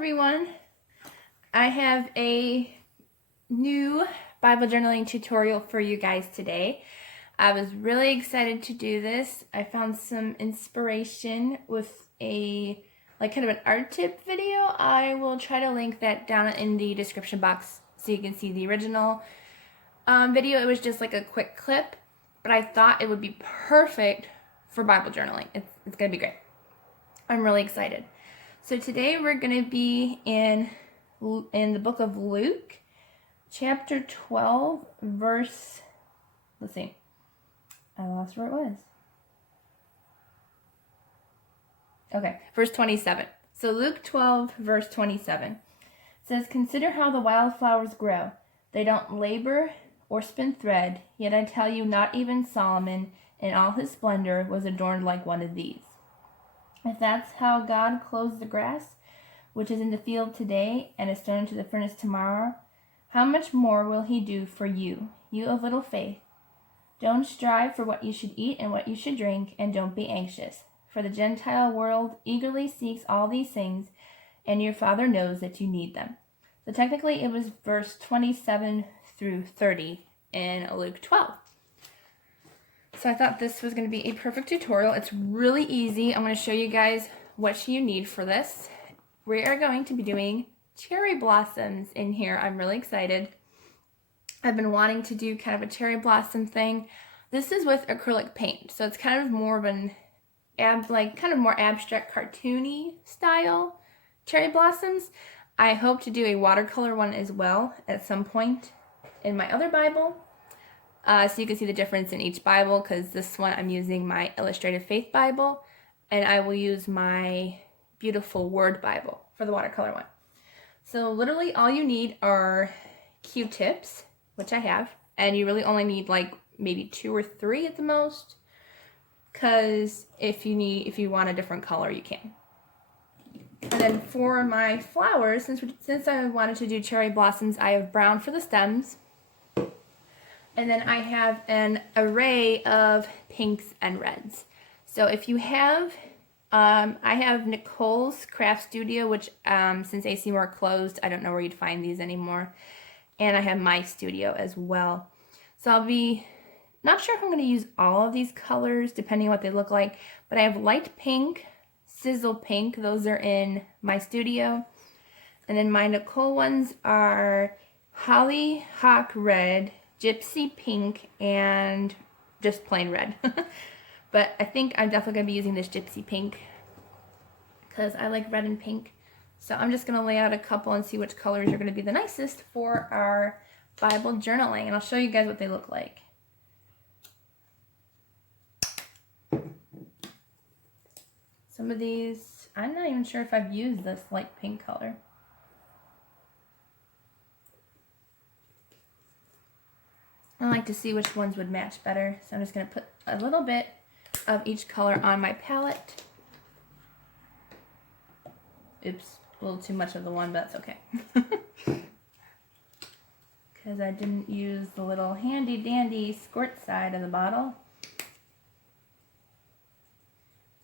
everyone. I have a new Bible journaling tutorial for you guys today. I was really excited to do this. I found some inspiration with a kind of an art tip video. I will try to link that down in the description box so you can see the original video. It was just like a quick clip, but I thought it would be perfect for Bible journaling. It's gonna be great. I'm really excited. So today we're going to be in the book of Luke, chapter 12, verse, let's see, I lost where it was. Okay, verse 27. So Luke 12, verse 27 says, "Consider how the wildflowers grow. They don't labor or spin thread, yet I tell you, not even Solomon in all his splendor was adorned like one of these. If that's how God clothes the grass, which is in the field today and is thrown into the furnace tomorrow, how much more will he do for you, you of little faith? Don't strive for what you should eat and what you should drink, and don't be anxious. For the Gentile world eagerly seeks all these things, and your Father knows that you need them." So technically it was verse 27 through 30 in Luke 12. So I thought this was going to be a perfect tutorial. It's really easy. I'm going to show you guys what you need for this. We are going to be doing cherry blossoms in here. I'm really excited. I've been wanting to do kind of a cherry blossom thing. This is with acrylic paint, so it's kind of more of an more abstract, cartoony style cherry blossoms. I hope to do a watercolor one as well at some point in my other Bible. So you can see the difference in each Bible, because this one I'm using my Illustrated Faith Bible, and I will use my Beautiful Word Bible for the watercolor one. So literally all you need are Q-tips, which I have, and you really only need like maybe 2 or 3 at the most, because if you want a different color, you can. And then for my flowers, since I wanted to do cherry blossoms, I have brown for the stems. And then I have an array of pinks and reds. So if you have, I have Nicole's Craft Studio, which since AC Moore closed, I don't know where you'd find these anymore. And I have my studio as well. So I'll be not sure if I'm going to use all of these colors, depending on what they look like. But I have light pink, sizzle pink. Those are in my studio. And then my Nicole ones are hollyhock red, gypsy pink, and just plain red. But I think I'm definitely going to be using this gypsy pink because I like red and pink. So I'm just going to lay out a couple and see which colors are going to be the nicest for our Bible journaling. And I'll show you guys what they look like. Some of these, I'm not even sure if I've used this light pink color. I like to see which ones would match better, so I'm just going to put a little bit of each color on my palette. Oops, a little too much of the one, but that's okay. Because I didn't use the little handy dandy squirt side of the bottle.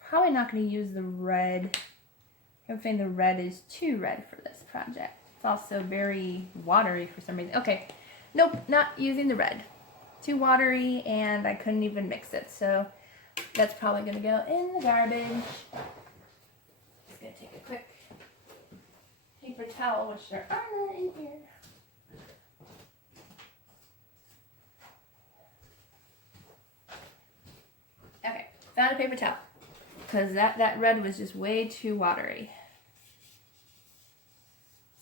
Probably not going to use the red. I'm afraid the red is too red for this project. It's also very watery for some reason. Okay. Nope, not using the red. Too watery, and I couldn't even mix it. So that's probably going to go in the garbage. Just going to take a quick paper towel, which there are none in here. Okay, found a paper towel. Because that red was just way too watery.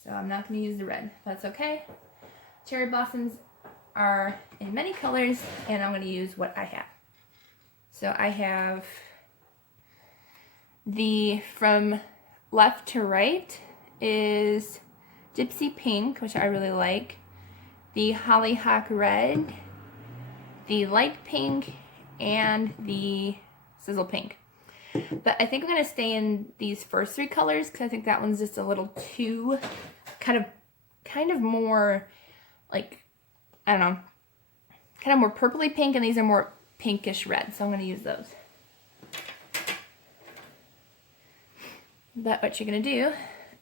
So I'm not going to use the red. That's okay. Cherry blossoms are in many colors, and I'm going to use what I have. So I have from left to right is gypsy pink, which I really like, the hollyhock red, the light pink, and the sizzle pink. But I think I'm going to stay in these first 3 colors because I think that one's just a little too kind of more like, I don't know, kind of more purpley pink, and these are more pinkish red, so I'm going to use those. But what you're going to do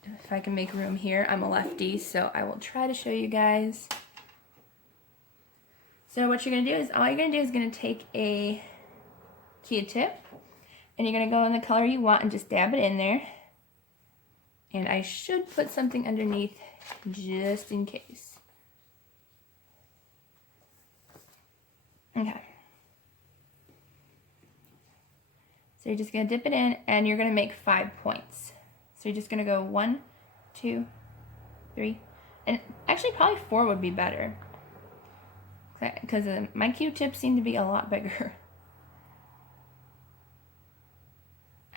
if I can make room here. I'm a lefty, so I will try to show you guys. So what you're going to do is, all you're going to do is going to take a Q-tip, and you're going to go in the color you want and just dab it in there. And I should put something underneath just in case. Okay. So you're just going to dip it in, and you're going to make 5 points. So you're just going to go 1, 2, 3, and actually probably 4 would be better. Because my Q-tips seem to be a lot bigger.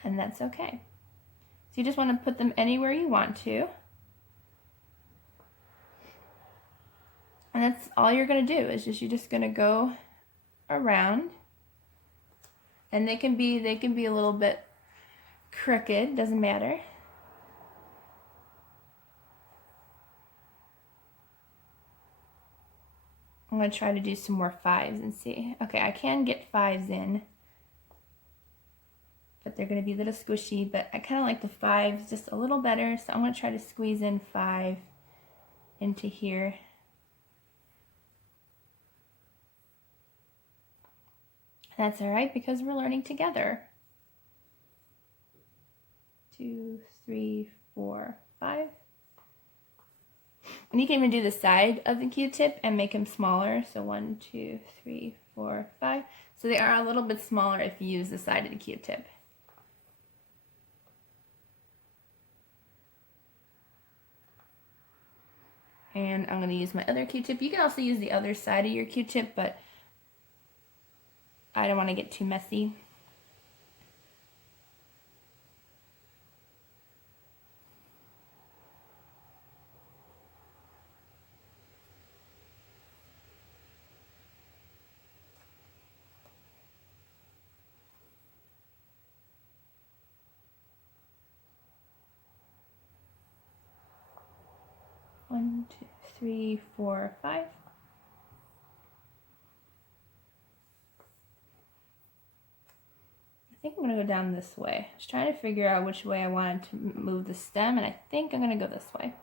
And that's okay. So you just want to put them anywhere you want to. And that's all you're going to do, is you're just going to go around. And they can be a little bit crooked, doesn't matter. I'm going to try to do some more 5s and see. Okay, I can get 5s in, but they're going to be a little squishy, but I kind of like the 5s just a little better, so I'm going to try to squeeze in 5 into here. That's all right, because we're learning together. 2, 3, 4, 5. And you can even do the side of the Q-tip and make them smaller. So 1, 2, 3, 4, 5. So they are a little bit smaller if you use the side of the Q-tip. And I'm going to use my other Q-tip. You can also use the other side of your Q-tip, but I don't want to get too messy. One, 2, 3, 4, 5. I think I'm going to go down this way. I was trying to figure out which way I wanted to move the stem, and I think I'm going to go this way.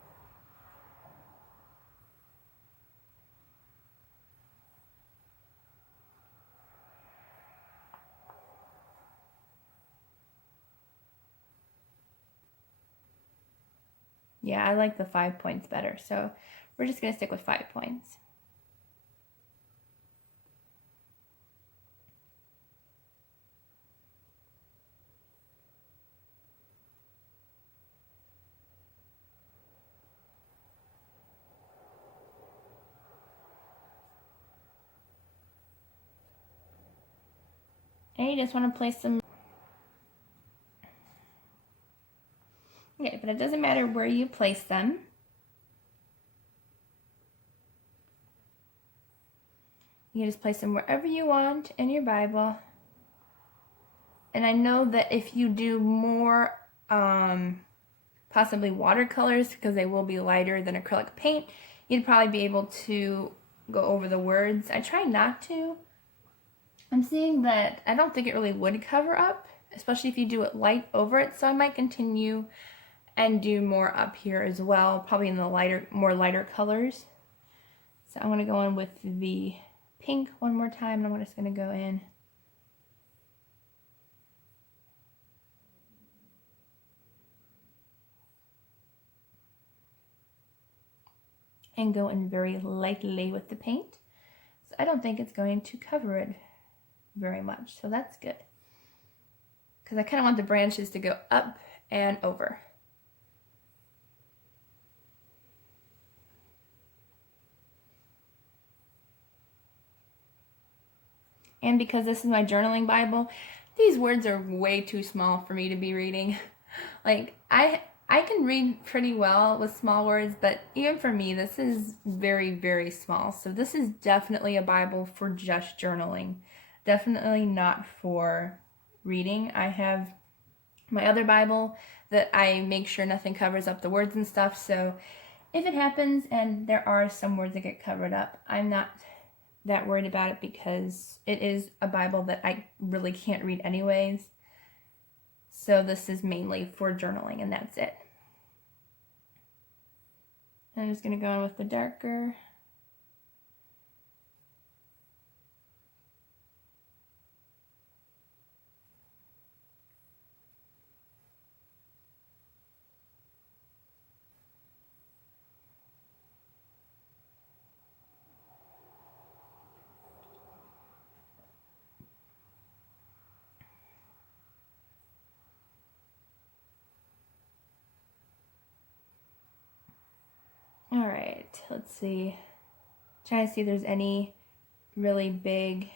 Yeah, I like the 5 points better, so we're just going to stick with 5 points. And you just want to place some. Okay, but it doesn't matter where you place them. You can just place them wherever you want in your Bible. And I know that if you do more possibly watercolors, because they will be lighter than acrylic paint, you'd probably be able to go over the words. I try not to. I'm seeing that I don't think it really would cover up, especially if you do it light over it, so I might continue and do more up here as well, probably in the more lighter colors. So I'm going to go in with the pink one more time, and I'm just going to go in. And go in very lightly with the paint. So I don't think it's going to cover it very much, so that's good. Because I kind of want the branches to go up and over. And because this is my journaling Bible, these words are way too small for me to be reading. Like, I can read pretty well with small words, but even for me, this is very, very small. So this is definitely a Bible for just journaling. Definitely not for reading. I have my other Bible that I make sure nothing covers up the words and stuff. So if it happens and there are some words that get covered up, I'm not that worried about it, because it is a Bible that I really can't read anyways. So this is mainly for journaling, and that's it. I'm just going to go in with the darker. All right, let's see. Trying to see if there's any really big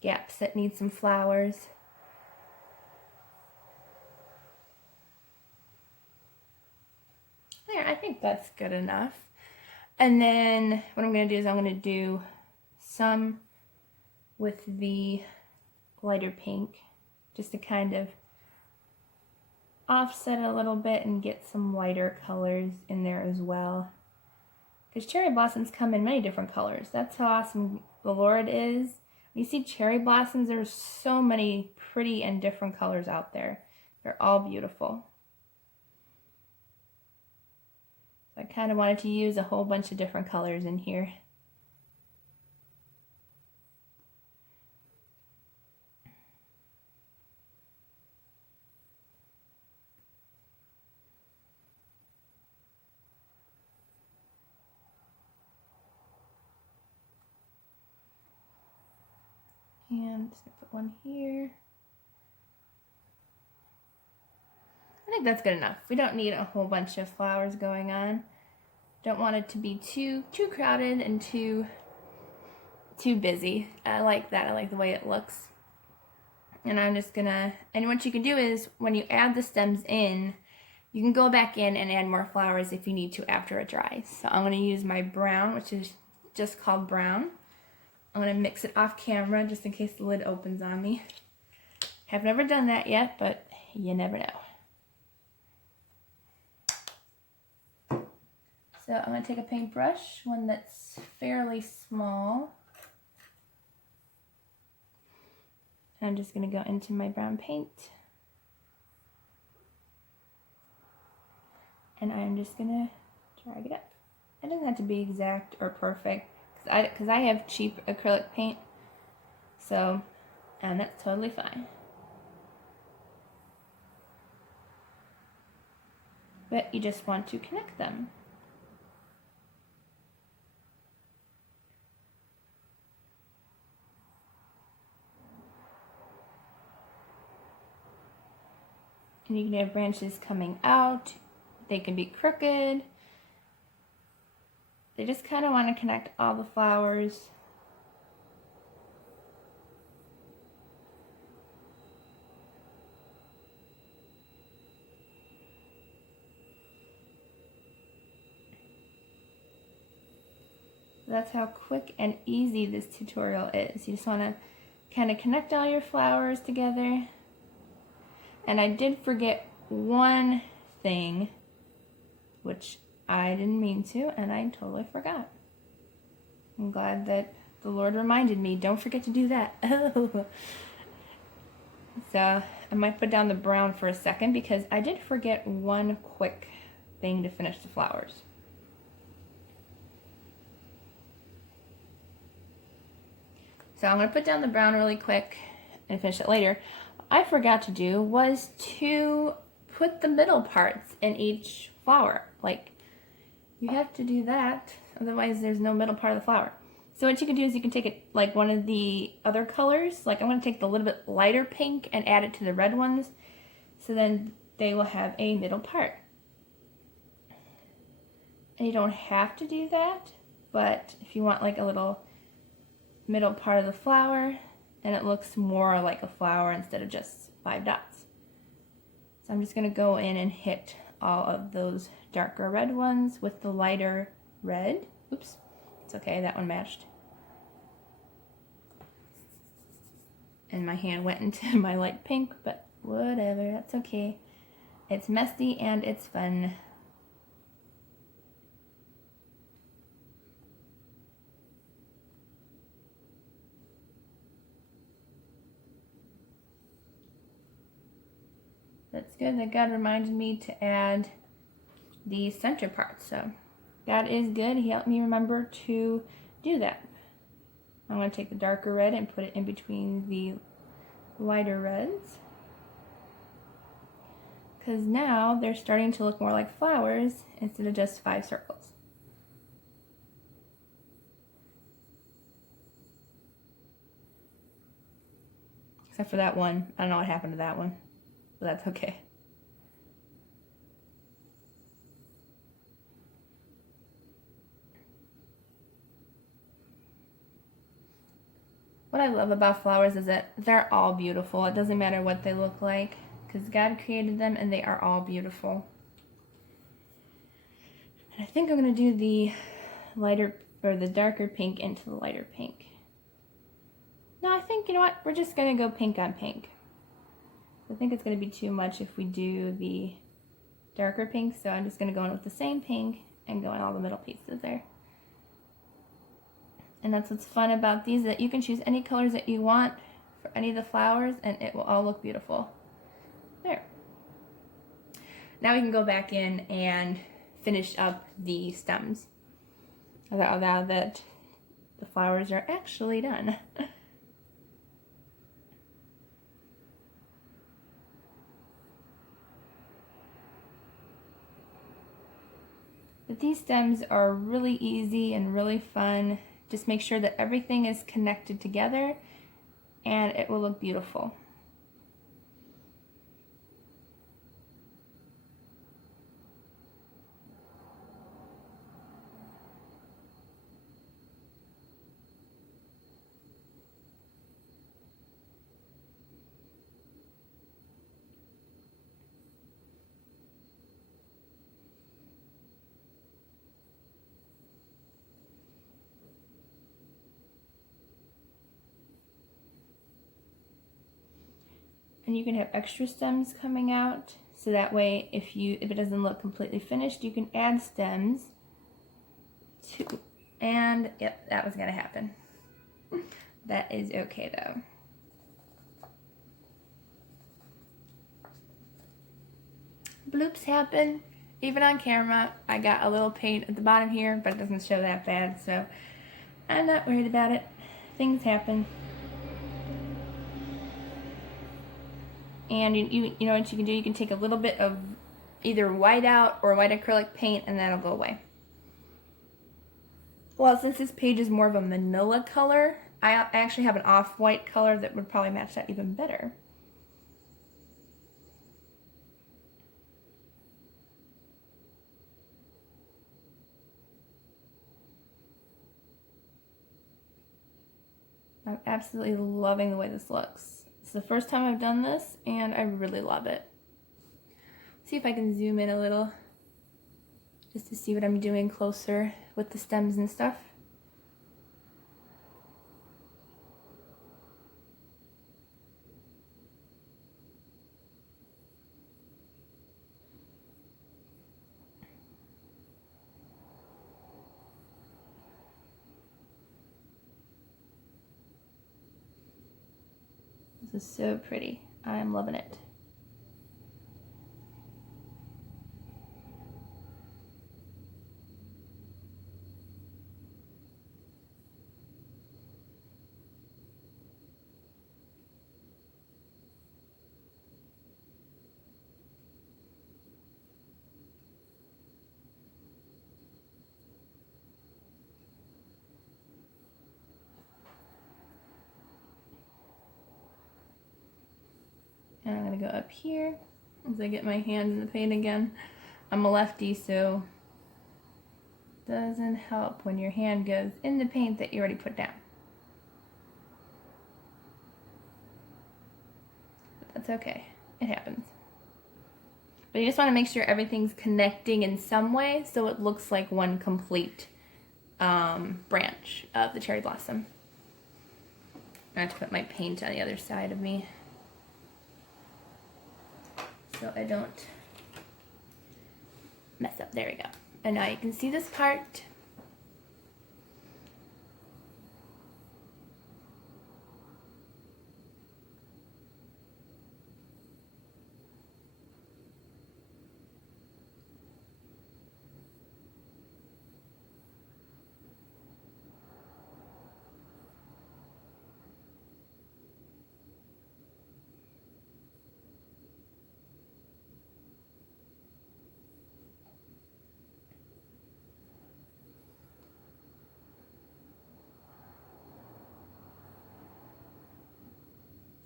gaps that need some flowers. There, I think that's good enough. And then what I'm going to do is I'm going to do some with the lighter pink just to kind of offset it a little bit and get some lighter colors in there as well. Because cherry blossoms come in many different colors. That's how awesome the Lord is. When you see cherry blossoms, there's so many pretty and different colors out there. They're all beautiful. So I kind of wanted to use a whole bunch of different colors in here. And I'm just going to put one here. I think that's good enough. We don't need a whole bunch of flowers going on. Don't want it to be too crowded and too busy. I like that. I like the way it looks. And I'm just gonna, and what you can do is when you add the stems in, you can go back in and add more flowers if you need to after it dries. So I'm gonna use my brown, which is just called brown. I'm gonna mix it off camera just in case the lid opens on me. Have never done that yet, but you never know. So I'm going to take a paintbrush, one that's fairly small. I'm just going to go into my brown paint. And I'm just going to drag it up. It doesn't have to be exact or perfect because I have cheap acrylic paint. So, and that's totally fine. But you just want to connect them. And you can have branches coming out. They can be crooked. They just kind of want to connect all the flowers. That's how quick and easy this tutorial is. You just want to kind of connect all your flowers together. And I did forget one thing, which I didn't mean to, and I totally forgot. I'm glad that the Lord reminded me, don't forget to do that. So I might put down the brown for a second because I did forget one quick thing to finish the flowers. So I'm going to put down the brown really quick and finish it later. I forgot to do was to put the middle parts in each flower. Like, you have to do that, otherwise there's no middle part of the flower. So what you can do is you can take it like one of the other colors. Like I'm going to take the little bit lighter pink and add it to the red ones. So then they will have a middle part. And you don't have to do that, but if you want like a little middle part of the flower, and it looks more like a flower instead of just 5 dots. So I'm just going to go in and hit all of those darker red ones with the lighter red. Oops, it's okay, that one matched. And my hand went into my light pink, but whatever, that's okay. It's messy and it's fun. That's good that God reminded me to add the center part. So God is good. He helped me remember to do that. I'm going to take the darker red and put it in between the lighter reds, because now they're starting to look more like flowers instead of just 5 circles. Except for that one. I don't know what happened to that one, but that's okay. What I love about flowers is that they're all beautiful. It doesn't matter what they look like, because God created them and they are all beautiful. And I think I'm going to do the lighter, or the darker pink into the lighter pink. No, I think, you know what, we're just going to go pink on pink. I think it's going to be too much if we do the darker pink, so I'm just going to go in with the same pink and go in all the middle pieces there. And that's what's fun about these, that you can choose any colors that you want for any of the flowers and it will all look beautiful. There. Now we can go back in and finish up the stems. Now that the flowers are actually done. But these stems are really easy and really fun. Just make sure that everything is connected together and it will look beautiful. And you can have extra stems coming out, so that way if it doesn't look completely finished, you can add stems to, and yep, that was gonna happen. That is okay though. Bloops happen, even on camera. I got a little paint at the bottom here, but it doesn't show that bad, so I'm not worried about it. Things happen. And you know what you can do? You can take a little bit of either white out or white acrylic paint and that'll go away. Well, since this page is more of a manila color, I actually have an off-white color that would probably match that even better. I'm absolutely loving the way this looks. It's the first time I've done this, and I really love it. See if I can zoom in a little, just to see what I'm doing closer with the stems and stuff. This is so pretty. I'm loving it. And I'm going to go up here as I get my hand in the paint again. I'm a lefty, so it doesn't help when your hand goes in the paint that you already put down. But that's okay. It happens. But you just want to make sure everything's connecting in some way so it looks like one complete branch of the cherry blossom. I have to put my paint on the other side of me so I don't mess up. There we go. And now you can see this part.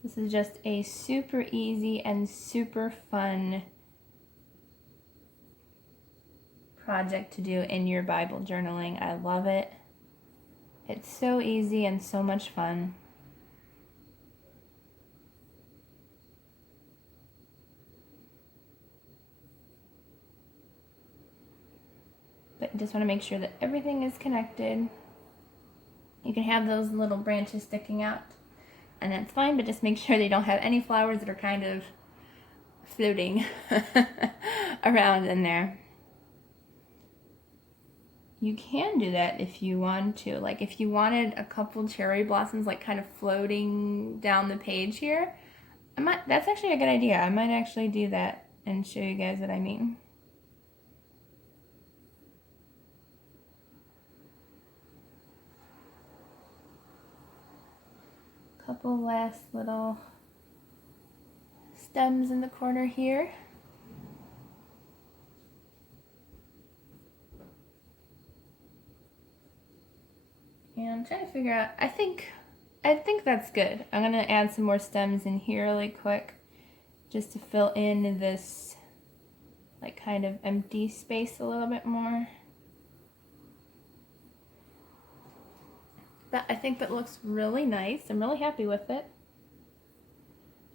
This is just a super easy and super fun project to do in your Bible journaling. I love it. It's so easy and so much fun. But you just want to make sure that everything is connected. You can have those little branches sticking out, and that's fine, but just make sure they don't have any flowers that are kind of floating around in there. You can do that if you want to. Like if you wanted a couple cherry blossoms like kind of floating down the page here, that's actually a good idea. I might actually do that and show you guys what I mean. Couple last little stems in the corner here. And I'm trying to figure out, I think that's good. I'm gonna add some more stems in here really quick just to fill in this like kind of empty space a little bit more. But I think that looks really nice. I'm really happy with it.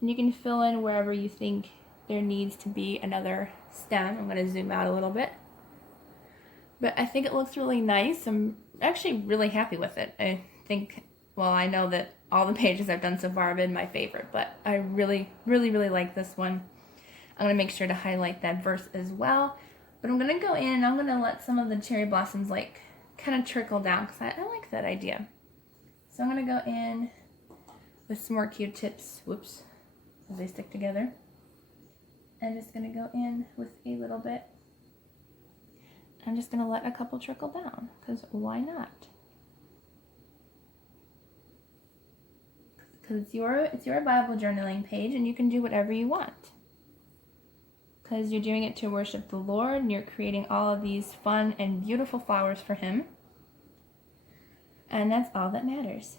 And you can fill in wherever you think there needs to be another stem. I'm going to zoom out a little bit. But I think it looks really nice. I'm actually really happy with it. I think, well, I know that all the pages I've done so far have been my favorite, but I really, really, really like this one. I'm going to make sure to highlight that verse as well. But I'm going to go in and I'm going to let some of the cherry blossoms like kind of trickle down because I like that idea. So I'm going to go in with some more Q-tips, whoops, as they stick together. I'm just going to go in with a little bit. I'm just going to let a couple trickle down, because why not? Because it's your Bible journaling page, and you can do whatever you want. Because you're doing it to worship the Lord, and you're creating all of these fun and beautiful flowers for Him. And that's all that matters.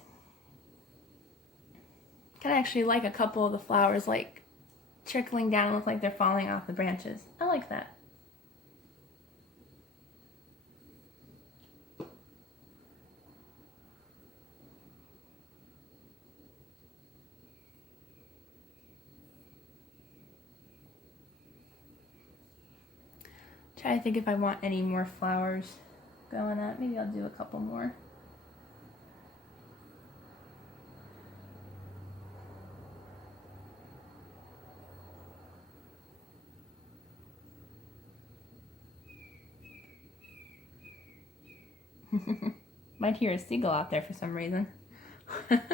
I kind of actually like a couple of the flowers like trickling down and look like they're falling off the branches. I like that. Try to think if I want any more flowers going up. Maybe I'll do a couple more. Might hear a seagull out there for some reason. And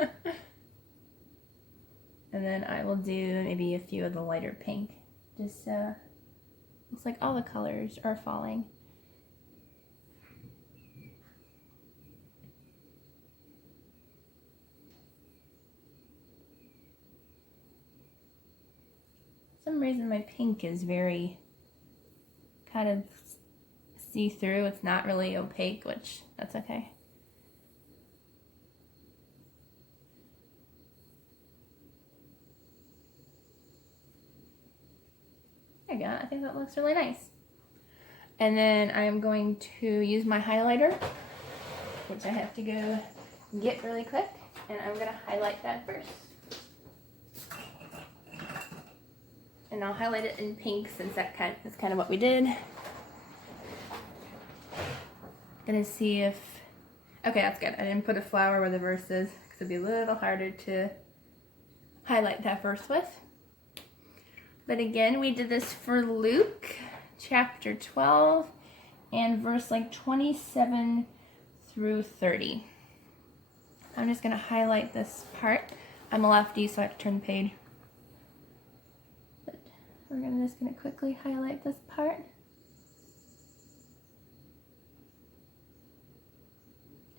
then I will do maybe a few of the lighter pink. Just looks like all the colors are falling. For some reason my pink is very kind of see-through. It's not really opaque, which that's okay. There you go. I think that looks really nice. And then I'm going to use my highlighter, which I have to go get really quick, and I'm going to highlight that first. And I'll highlight it in pink since that's kind of what we did. Gonna see if, okay, that's good. I didn't put a flower where the verse is because it'd be a little harder to highlight that verse with. But again, we did this for Luke chapter 12 and verse like 27 through 30. I'm just gonna highlight this part. I'm a lefty, so I have to turn the page. But we're just gonna quickly highlight this part.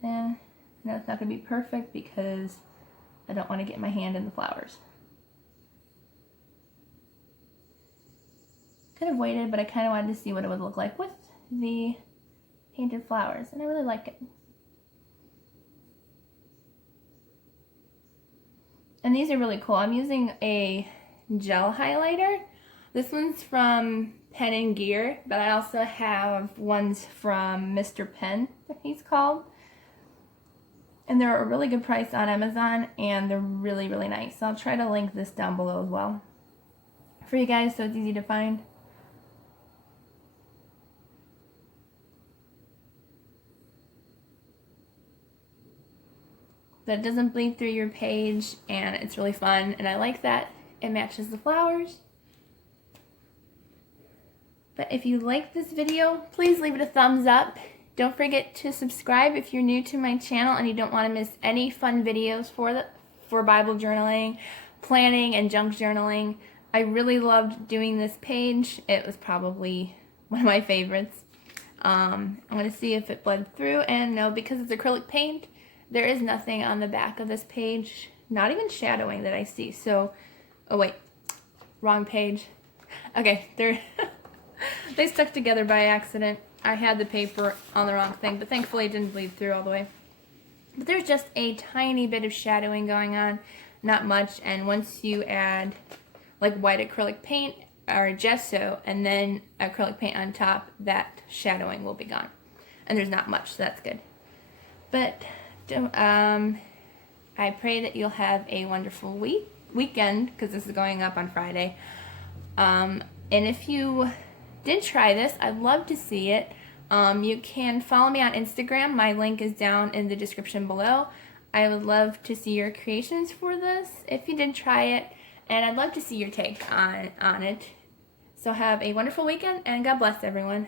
And I know it's not going to be perfect because I don't want to get my hand in the flowers. Kind of waited, but I kind of wanted to see what it would look like with the painted flowers, and I really like it. And these are really cool. I'm using a gel highlighter. This one's from Pen and Gear, but I also have ones from Mr. Pen, he's called. And they're a really good price on Amazon, and they're really, really nice. So I'll try to link this down below as well for you guys so it's easy to find. But it doesn't bleed through your page, and it's really fun, and I like that it matches the flowers. But if you like this video, please leave it a thumbs up. Don't forget to subscribe if you're new to my channel and you don't want to miss any fun videos for Bible journaling, planning, and junk journaling. I really loved doing this page. It was probably one of my favorites. I'm going to see if it bled through, and no, because it's acrylic paint, there is nothing on the back of this page, not even shadowing that I see. So, oh wait, wrong page. Okay, they stuck together by accident. I had the paper on the wrong thing, but thankfully it didn't bleed through all the way. But there's just a tiny bit of shadowing going on, not much, and once you add like white acrylic paint or gesso and then acrylic paint on top, that shadowing will be gone. And there's not much, so that's good. But I pray that you'll have a wonderful weekend, because this is going up on Friday. And if you did try this, I'd love to see it. You can follow me on Instagram. My link is down in the description below. I would love to see your creations for this if you did try it, and I'd love to see your take on it. So have a wonderful weekend, and God bless everyone.